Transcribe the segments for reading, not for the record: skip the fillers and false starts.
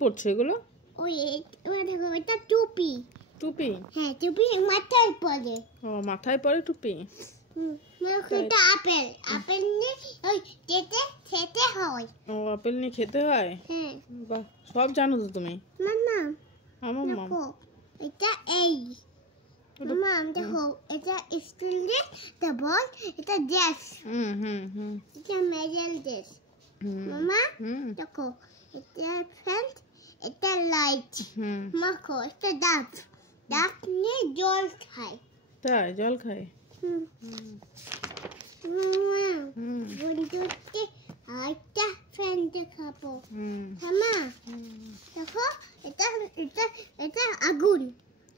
পড়ছো এগুলো? ওই দেখো এটা টুপি। টুপি? হ্যাঁ, টুপি মাথায় পরে। ও, মাথায় পরে টুপি। এটা আপেল। আপেল নিয়ে ওই খেতে হয়। ও, আপেল নিয়ে খেতে হয়? হ্যাঁ। বাহ, সব জানো তো তুমি। মামা আমার মা। দেখো এটা এই মামা দেখো এটা স্টুডেন্ট এটা বল এটা ড্রেস। এটা মেডেল ড্রেস। মামা দেখো এটা ফ্যান এটা লাইট। মাখো এটা ডাব। ডাব নিয়ে জল খায়। তাই? জল খায়? মামা বন্ধুকে আরেকটা ফ্যান দেখাবো। মামা দেখো এটা এটা এটা আগুন।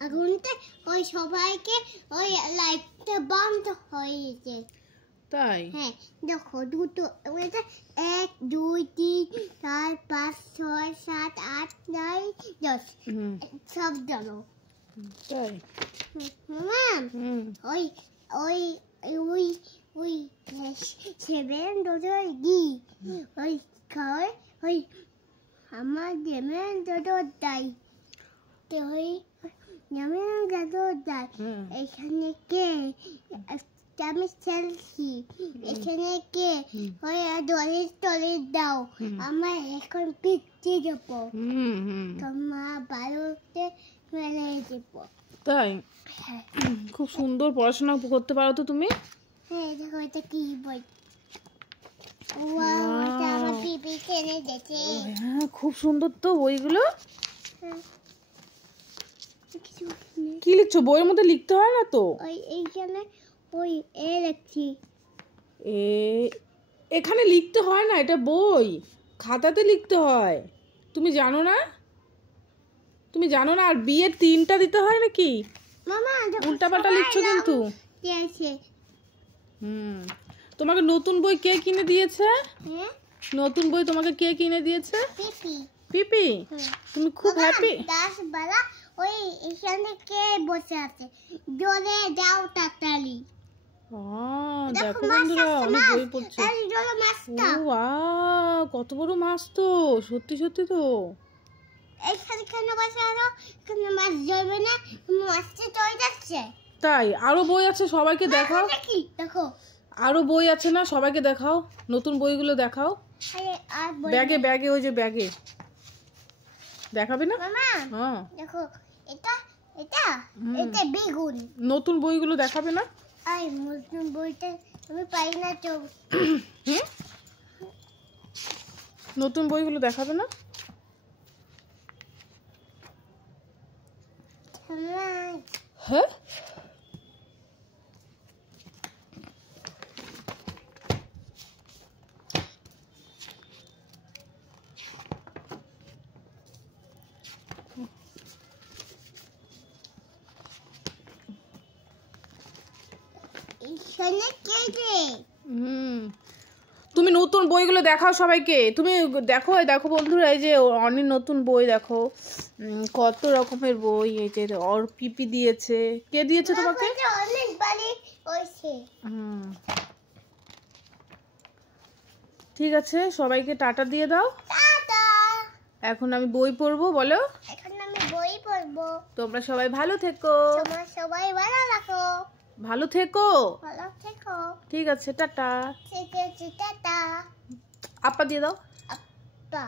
আগুনতে ওই সবাইকে ওই লাইটটা বন্ধ হয়েছে। তাই? হ্যাঁ দেখো দুটো এটা 1 2 3 4 5 6 7 8 9 10 সব জানো। তাই? মামা ওই ওই ওই ওই 7 দুটো দি ওই খায় ওই আমার যেমন দুটো দাই তো ওই যেমন দুটো দাই এখানে কে আমি সেলফি এখানে কে ওই ডলে দাও আমার এখন পিচ্ছি যাবো তোমার বাড়িতে মেলে দেবো। তাই? খুব সুন্দর পড়াশোনা করতে পারো তো তুমি। হ্যাঁ দেখো এটা কি বই। ওয়াও, এটা আমার পিপি কিনে দিয়েছে। হ্যাঁ, খুব সুন্দর তো বইগুলো। কি লিখছো? বইয়ের মধ্যে লিখতে হয় না তো। ওই এইখানে ওই এ লিখছি। এখানে লিখতে হয় না, এটা বই, খাতাতে লিখতে হয়। তুমি জানো না? তুমি জানো না? আর বিয়ের 3টা দিতে হয় নাকি? মামা উল্টাপাল্টা লিখছো কিন্তু। তোমাকে নতুন বই কে কিনে দিয়েছে? হ্যাঁ, নতুন বই তোমাকে কে কিনে দিয়েছে? পিপি। পিপি? তুমি খুব হ্যাপি? 10 বেলা ওই এখানে কে বসে আছে জলে দাও তাড়াতাড়ি। দেখো বন্ধুরা, অনেক বই পড়ছে। ওয়াও, কত বড় মাছ তো, সত্যি সত্যি তো। এখানে কেন বসে আছো? এখানে মাছ যাবে না, মাছটা চলে যাচ্ছে। তাই? আরো বই আছে, সবাইকে দেখাও। দেখো আরো বই আছে না, সবাইকে দেখাও, নতুন বইগুলো দেখাও। ব্যাগে ব্যাগে ওই যে ব্যাগে দেখাবে না? মামা হ্যাঁ দেখো এটা এটা এটা বেগুন। নতুন বইগুলো দেখাবে না? আই নতুন বইটা আমি পাই না তো। নতুন বইগুলো দেখাবে না? হ্যাঁ, তুমি নতুন বইগুলো দেখাও সবাইকে। তুমি দেখো, দেখো বন্ধুরা, এই যে অনেক নতুন বই দেখো, কত রকমের বই। এই যে ওর পিপি দিয়েছে। কে দিয়েছে তোমাকে? অনেক বাড়ি হইছে। ঠিক আছে, সবাইকে টাটা দিয়ে দাও। টাটা। এখন আমি বই পড়বো, বলো। এখন আমি বই পড়বো। তোমরা সবাই ভালো থেকো। তোমরা সবাই ভালো থাকো। ভালো থেকো। ভালো থেকো। ঠিক আছে, টাটা। ঠিক আছে, টাটা। আপা দিয়ে দাও। আপা।